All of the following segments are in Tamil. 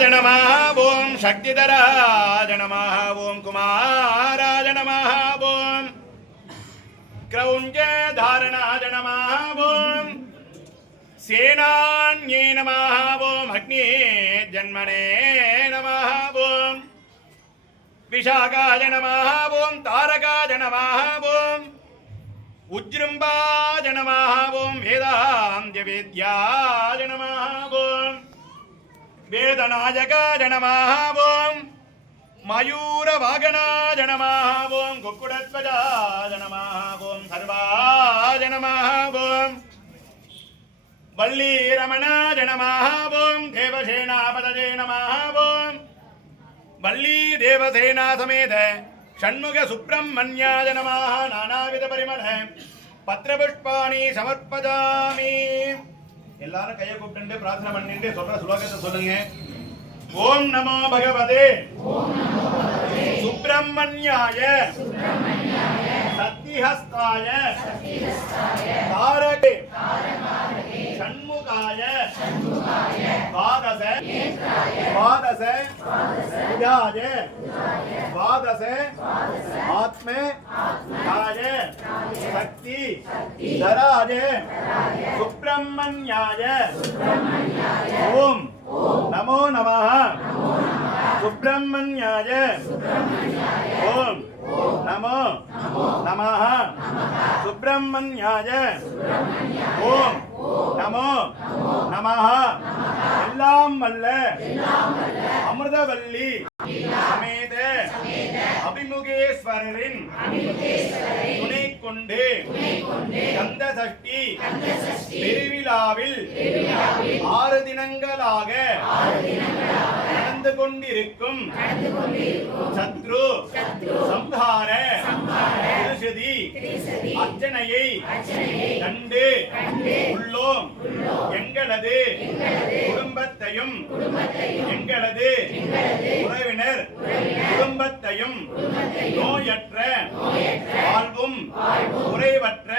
नमः ओम शक्तिधराज नमः ओम कुमाराज नमः ओम क्रौञ्जधारणाज नमः ओम सेनान्ये नमः ओम अग्नि जन्मने नमः ओम विशाखाय नमः ओम तारकाय नमः ओम उज्जृम्भाय नमः ओम वेदान्त विद्याय नमः ओम वेदनायकाय नमः ओम मयूरवागनाय नमः ओम कुक्कुटध्वजाय नमः ओम सर्वाय नमः ओम वल्लीरमणाय नमः ओम देवसेनापतये नमः ओम वल्ली देवसेना समेत षण्मुख सुब्रह्मण्याय नमः नानाविध परिमल पत्रपुष्पाणि समर्पयामि எல்லாரும் கையை கூப்பிட்டு பிரார்த்தனை பண்ணிட்டு சொல்ற சுலோகத்தை சொல்லுங்க. ஓம் நமோ பகவதே சுப்ரமண்யாய சத்திஹஸ்தாய தாரகே ஷண்முகாய துவாதச புஜாய துவாதச ஆத்மே காய சக்தி தராஜ சுப்ரமண்யாய ஓம் நமோ நமः சுப்ரமண்யாய ஓம் நமோ நமः சுப்ரமண்யாய ஓம் நமோ நமः எல்லாம் வல்ல அமிர்தவல்லி சமேத அபிமுகேஸ்வரரின் துணை கொண்டு கந்த சஷ்டி பெருவிழாவில் 6 தினங்களாக நடந்து கொண்டிருக்கும் சத்ரு சம்ஹார திருஷதி அர்ச்சனையை கண்டு உள்ளோம். எங்களது குடும்பத்தையும் எங்களது உறவினர் குடும்பத்தையும் நோயற்ற வாழ்வும் குறைவற்ற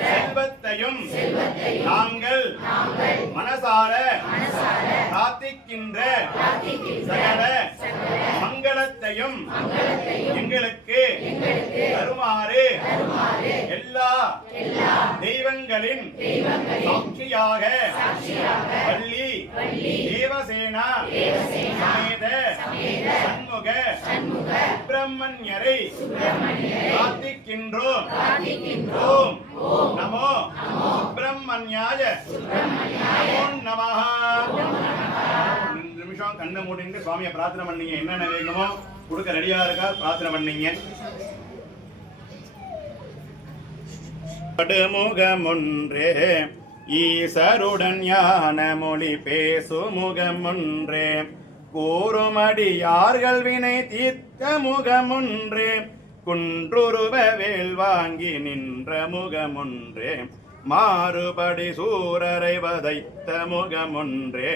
செல்வத்தையும் நாங்கள் மனசார பிரார்த்திக்கின்ற சகல மங்களத்தையும் எங்களுக்கு தருமாறு எல்லா தெய்வங்களின் சாட்சியாக வள்ளி தேவசேனா சமேத சண்முக சுப்பிரமணியரை பிரார்த்திக்கின்றோம். ஓம் நமோ சுப்பிரமணியாய நமோ நமः. நிமிஷம் கண்ணை மூடிட்டு சுவாமியை பிரார்த்தனை பண்ணீங்க. என்னென்ன வேணுமோ கொடுக்க ரெடியா இருக்கா பிரார்த்தனை பண்ணீங்க. படுமுகமொன்றே ஈசருடன் ஞான மொழி பேசும் முகமொன்றே கூறுமடியார்கள் வினை தீர்க்க முகமொன்றே குன்றுருவ வேல் வாங்கி நின்ற முகமொன்றே மாறுபடி சூரரை வதைத்த முகமொன்றே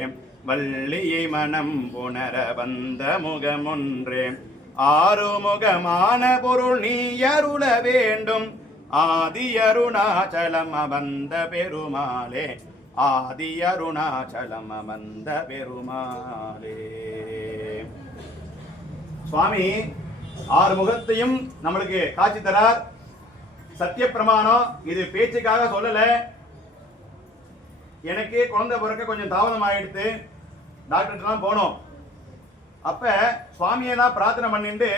வள்ளியை மனம் புணர வந்த முகமொன்றே ஆறுமுகமான பொருள் நீ அருள வேண்டும் ஆதி அருணாச்சலம் அமர்ந்த பெருமாளே ஆதி அருணாச்சலம் அமர்ந்த பெருமாளே. சுவாமி 6 முகத்தையும் நம்மளுக்கு காட்சி தரார். சத்திய பிரமாணம் இது பேச்சுக்காக சொல்லல. எனக்கு குழந்தை பிறக்க கொஞ்சம் தாமதம் ஆயிடுத்து. டாக்டர்லாம் போனோம். அப்ப சுவாமியை தான் பிரார்த்தனை பண்ணிட்டு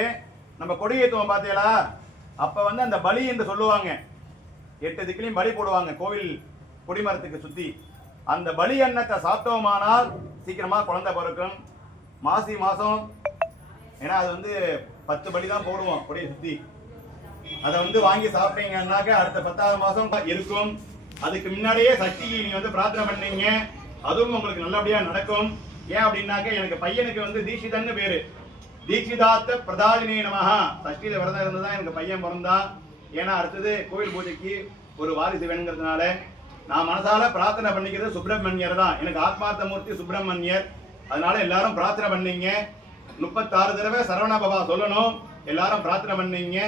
நம்ம கொடியேற்றுவோம் பார்த்தீங்களா. அப்ப அந்த பலி என்று சொல்லுவாங்க. 8 திக்கிலையும் பலி போடுவாங்க கோவில் கொடிமரத்துக்கு சுத்தி. அந்த பலி அன்னத்தை சாப்பிட்டோமானால் சீக்கிரமா குழந்தை பிறக்கும். மாசி மாசம் ஏன்னா அது 10 பலி தான் போடுவோம் கொடியை சுத்தி. அதை வாங்கி சாப்பிட்டீங்கன்னாக்க அடுத்த 10ஆவது மாசம் இருக்கும். அதுக்கு முன்னாடியே சக்திக்கு நீ பிரார்த்தனை பண்ணீங்க, அதுவும் உங்களுக்கு நல்லபடியா நடக்கும். ஏன் அப்படின்னாக்க எனக்கு பையனுக்கு தீட்சிதன்னு பேரு. தீட்சிதாத்த பிரதாஜினே நமஹா. சஷ்டியில விரதம் இருந்துதான் எனக்கு பையன் பிறந்தான். ஏன்னா அடுத்தது கோவில் பூஜைக்கு ஒரு வாரிசு வேணுங்கிறதுனால நான் மனசால பிரார்த்தனை பண்ணிக்கிறது சுப்பிரமணியர் தான். எனக்கு ஆத்மார்த்த மூர்த்தி சுப்பிரமணியர். அதனால எல்லாரும் பிரார்த்தனை பண்ணீங்க. 36 தடவை சரவண பவா சொல்லணும். எல்லாரும் பிரார்த்தனை பண்ணீங்க.